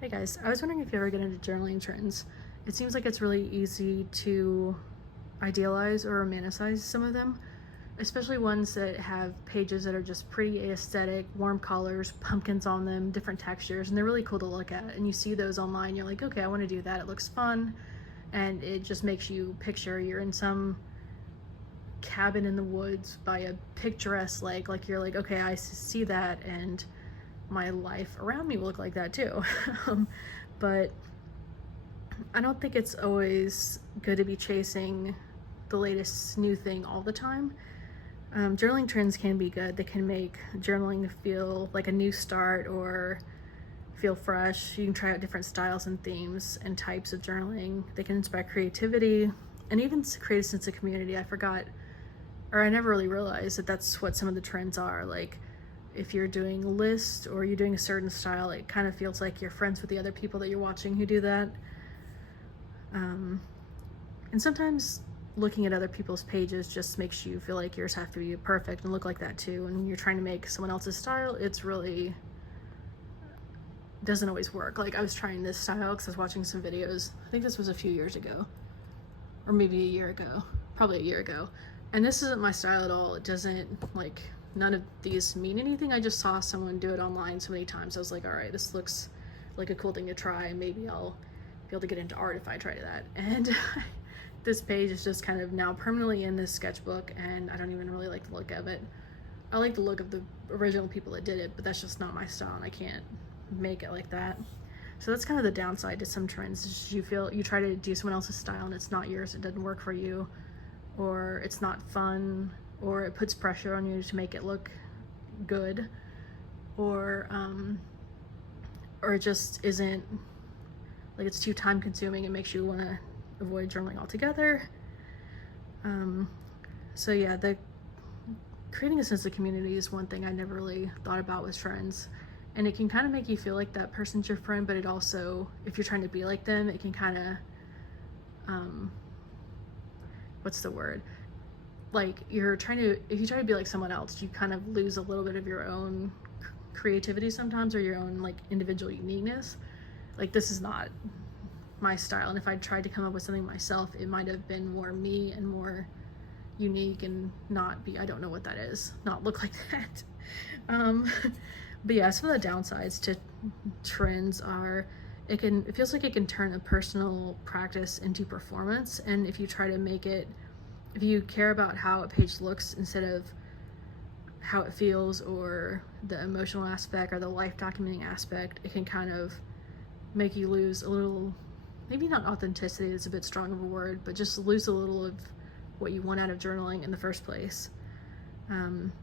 Hey guys, I was wondering if you ever get into journaling trends. It seems like it's really easy to idealize or romanticize some of them, especially ones that have pages that are just pretty aesthetic, warm colors, pumpkins on them, different textures, and they're really cool to look at. And you see those online, you're like, okay, I want to do that. It looks fun, and it just makes you picture you're in some cabin in the woods by a picturesque lake. Like you're like, okay, I see that, and my life around me will look like that too. But I don't think it's always good to be chasing the latest new thing all the time. Journaling trends can be good. They can make journaling feel like a new start or feel fresh. You can try out different styles and themes and types of journaling. They can inspire creativity and even create a sense of community. I never really realized that that's what some of the trends are. Like, if you're doing a list or you're doing a certain style, it kind of feels like you're friends with the other people that you're watching who do that. And sometimes looking at other people's pages just makes you feel like yours have to be perfect and look like that too. And when you're trying to make someone else's style, it's really doesn't always work. Like, I was trying this style because I was watching some videos. I think this was a few years ago, or maybe a year ago, probably a year ago. And this isn't my style at all. It doesn't, like, none of these mean anything. I just saw someone do it online so many times. I was like, all right, this looks like a cool thing to try. Maybe I'll be able to get into art if I try that. And this page is just kind of now permanently in this sketchbook, and I don't even really like the look of it. I like the look of the original people that did it, but that's just not my style, and I can't make it like that. So that's kind of the downside to some trends, is you try to do someone else's style and it's not yours, it doesn't work for you, or it's not fun, or it puts pressure on you to make it look good, or it just isn't, like, it's too time consuming and makes you want to avoid journaling altogether. So yeah, creating a sense of community is one thing I never really thought about with friends, and it can kind of make you feel like that person's your friend, but it also, if you're trying to be like them, it can kind of what's the word, like, if you try to be like someone else, you kind of lose a little bit of your own creativity sometimes, or your own, like, individual uniqueness. Like, this is not my style, and if I tried to come up with something myself, it might have been more me and more unique and not be, I don't know what that is, not look like that. But yeah, some of the downsides to trends are it feels like it can turn a personal practice into performance, and if you try to make it, if you care about how a page looks instead of how it feels, or the emotional aspect or the life documenting aspect, it can kind of make you lose a little, maybe not authenticity, it's a bit strong of a word, but just lose a little of what you want out of journaling in the first place.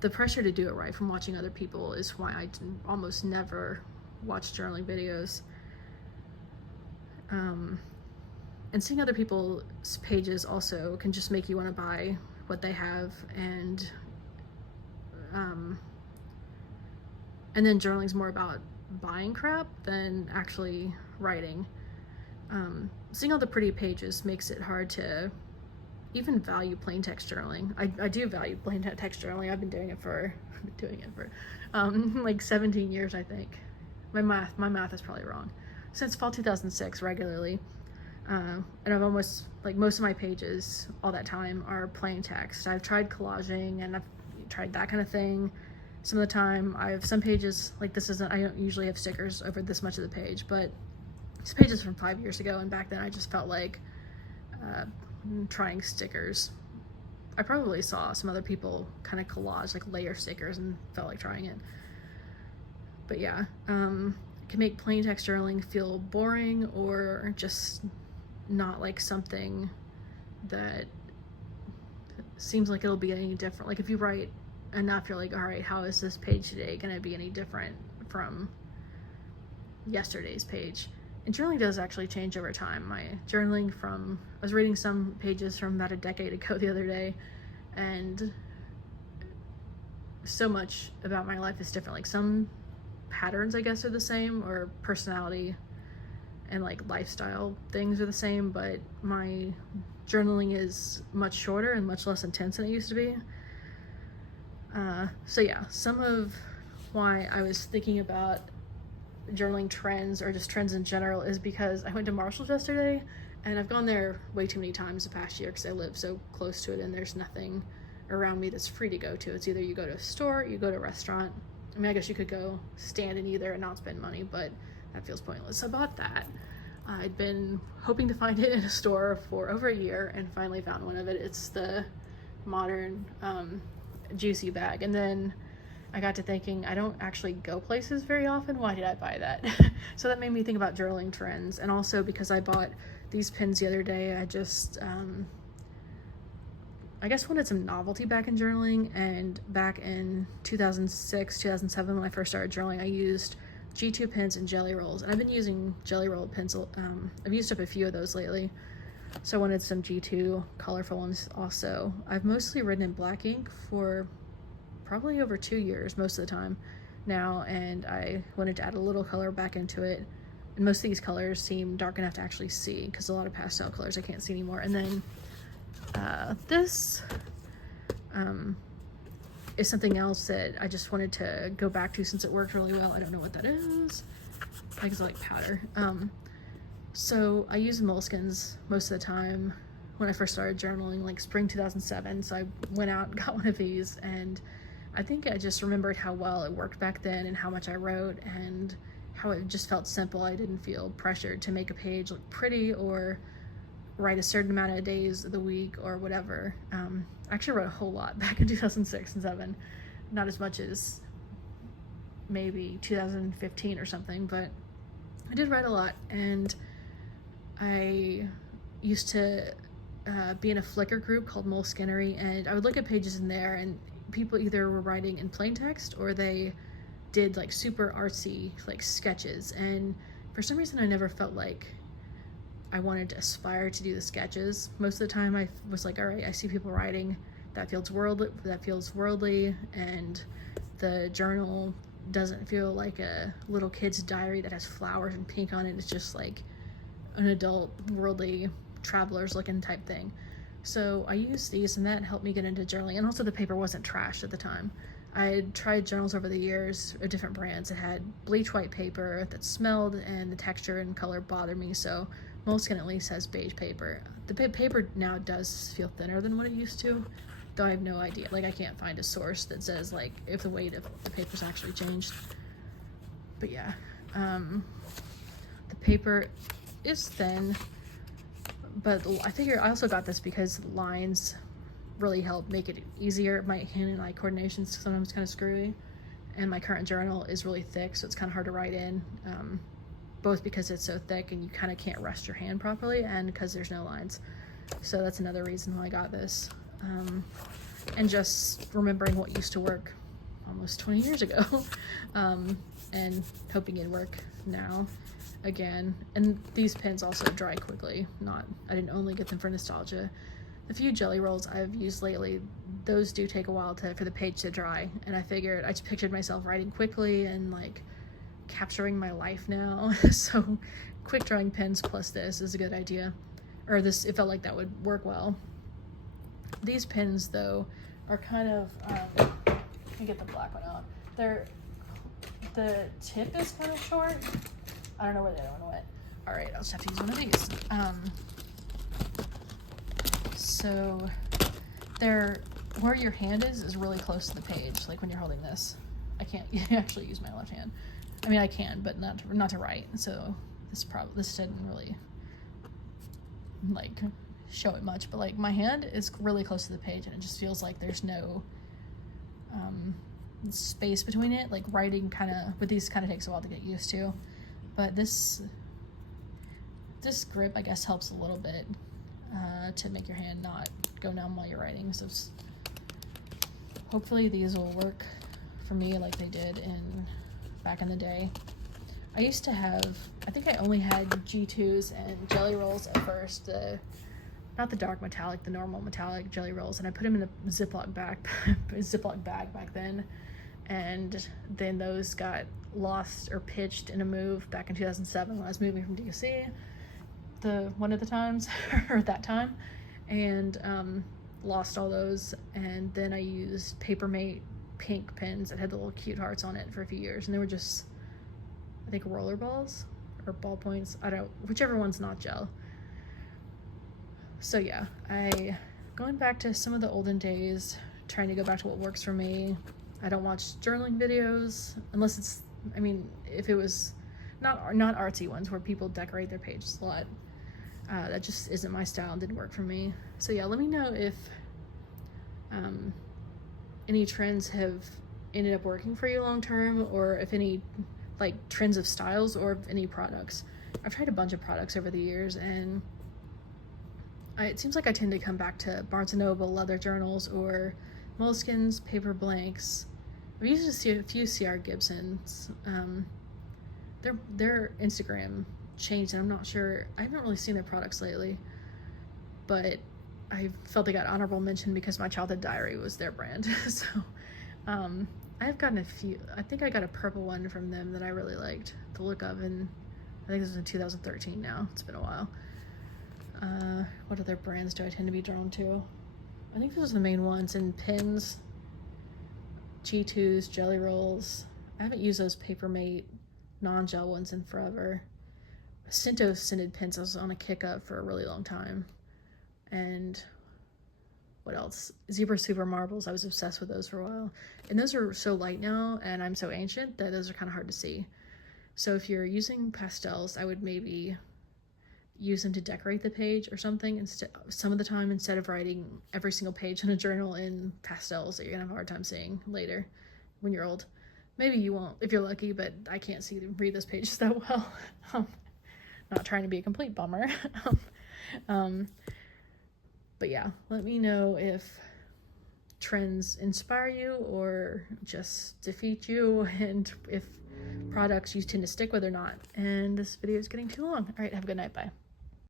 The pressure to do it right from watching other people is why I almost never watch journaling videos. And seeing other people's pages also can just make you want to buy what they have, and then journaling's more about buying crap than actually writing. Seeing all the pretty pages makes it hard to even value plain text journaling. I do value plain text journaling. I've been doing it for like 17 years, I think. My math is probably wrong. Since fall 2006, regularly. And I've almost, like, most of my pages all that time are plain text. I've tried collaging and I've tried that kind of thing some of the time. I have some pages, like, I don't usually have stickers over this much of the page, but this page is from 5 years ago, and back then I just felt like trying stickers. I probably saw some other people kind of collage, like, layer stickers, and felt like trying it. But yeah, it can make plain text journaling feel boring, or just not like something that seems like it'll be any different. Like, if you write enough, you're like, all right, how is this page today gonna be any different from yesterday's page? And journaling does actually change over time. My journaling I was reading some pages from about a decade ago the other day, and so much about my life is different. Like, some patterns, I guess, are the same, or personality and, like, lifestyle things are the same, but my journaling is much shorter and much less intense than it used to be. So yeah, some of why I was thinking about journaling trends or just trends in general is because I went to Marshall's yesterday, and I've gone there way too many times the past year because I live so close to it and there's nothing around me that's free to go to. It's either you go to a store, you go to a restaurant. I mean, I guess you could go stand in either and not spend money, but that feels pointless. So I bought that. I'd been hoping to find it in a store for over a year and finally found one of it. It's the modern juicy bag. And then I got to thinking, I don't actually go places very often. Why did I buy that? So that made me think about journaling trends. And also because I bought these pins the other day, I just, I guess wanted some novelty back in journaling. And back in 2006, 2007, when I first started journaling, I used G2 pens and jelly rolls. And I've been using jelly rolled pencil. I've used up a few of those lately. So I wanted some G2 colorful ones also. I've mostly written in black ink for probably over 2 years most of the time now, and I wanted to add a little color back into it. And most of these colors seem dark enough to actually see because a lot of pastel colors I can't see anymore. And then this is something else that I just wanted to go back to since it worked really well. I don't know what that is. I think it's like powder. So I use moleskins most of the time when I first started journaling, like spring 2007. So I went out and got one of these, and I think I just remembered how well it worked back then and how much I wrote and how it just felt simple. I didn't feel pressured to make a page look pretty or write a certain amount of days of the week or whatever. I actually wrote a whole lot back in 2006 and 7, not as much as maybe 2015 or something, but I did write a lot. And I used to be in a Flickr group called Moleskine, and I would look at pages in there, and people either were writing in plain text or they did like super artsy like sketches. And for some reason I never felt like I wanted to aspire to do the sketches. Most of the time I was like, all right, I see people writing, that feels worldly, and the journal doesn't feel like a little kid's diary that has flowers and pink on it. It's just like an adult worldly traveler's looking type thing. So I used these, and that helped me get into journaling. And also the paper wasn't trashed at the time. I had tried journals over the years of different brands. It had bleach white paper that smelled, and the texture and color bothered me. So Moleskine at least has beige paper. The paper now does feel thinner than what it used to, though I have no idea. Like, I can't find a source that says like if the weight of the paper's actually changed. But yeah, the paper is thin, but I figure I also got this because lines really help make it easier. My hand and eye coordination is sometimes kind of screwy, and my current journal is really thick, so it's kind of hard to write in, both because it's so thick and you kind of can't rest your hand properly, and because there's no lines. So that's another reason why I got this. And just remembering what used to work almost 20 years ago, and hoping it'd work now again. And these pens also dry quickly. I didn't only get them for nostalgia. The few jelly rolls I've used lately, those do take a while for the page to dry, and I just pictured myself writing quickly and like capturing my life now. So quick drying pens plus this is a good idea, or it felt like that would work well. These pens though are kind of let me get the black one out. The tip is kind of short. I don't know where the other one went. All right, I'll just have to use one of these. So where your hand is really close to the page. Like when you're holding this, I can't actually use my left hand. I mean, I can, but not to write. So this didn't really like show it much, but like my hand is really close to the page, and it just feels like there's no space between it. Like writing with these kind of takes a while to get used to, but this grip I guess helps a little bit to make your hand not go numb while you're writing. So hopefully these will work for me like they did back in the day. I used to have, I think I only had G2s and jelly rolls at first, not the dark metallic, the normal metallic jelly rolls, and I put them in a Ziploc bag back then, and then those got lost or pitched in a move back in 2007 when I was moving from DC, one of the times, or at that time, and lost all those. And then I used Papermate pink pens that had the little cute hearts on it for a few years, and they were just I think roller balls or ballpoints. Whichever one's not gel. So yeah, going back to some of the olden days, trying to go back to what works for me. I don't watch journaling videos unless it's, if it was not artsy ones where people decorate their pages a lot. That just isn't my style and didn't work for me. So yeah, let me know if any trends have ended up working for you long term, or if any like trends of styles or of any products. I've tried a bunch of products over the years, and it seems like I tend to come back to Barnes & Noble leather journals or Moleskines paper blanks. I've used a few CR Gibsons. Their Instagram changed, and I'm not sure. I haven't really seen their products lately, but I felt they got honorable mention because my childhood diary was their brand. So I've gotten a few. I think I got a purple one from them that I really liked the look of, and I think this was in 2013 now. It's been a while. What other brands do I tend to be drawn to? I think those are the main ones. And pins, G2s, Jelly Rolls. I haven't used those Papermate non-gel ones in forever. Cinto scented pins I was on a kick up for a really long time. And what else? Zebra Super Marbles. I was obsessed with those for a while. And those are so light now, and I'm so ancient that those are kind of hard to see. So if you're using pastels, I would maybe use them to decorate the page or something some of the time, instead of writing every single page in a journal in pastels that you're gonna have a hard time seeing later when you're old. Maybe you won't if you're lucky, but I can't read those pages that well. Not trying to be a complete bummer. But yeah, let me know if trends inspire you or just defeat you, and if products you tend to stick with or not. And this video is getting too long. All right, have a good night. Bye.